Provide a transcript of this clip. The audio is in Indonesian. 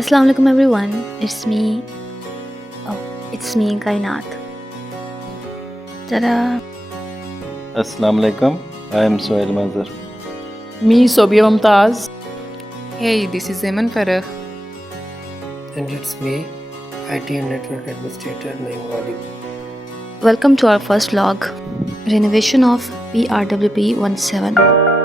Assalamu alaikum everyone. It's me Kainath. Ta-da! Assalamu alaikum. I am Sohail Mazhar. Me, Sobia Mumtaz. Hey, this is Eman Farah. And it's me, IT and Network Administrator Naeem Ghalib. Welcome to our first vlog, Renovation of PRWP17.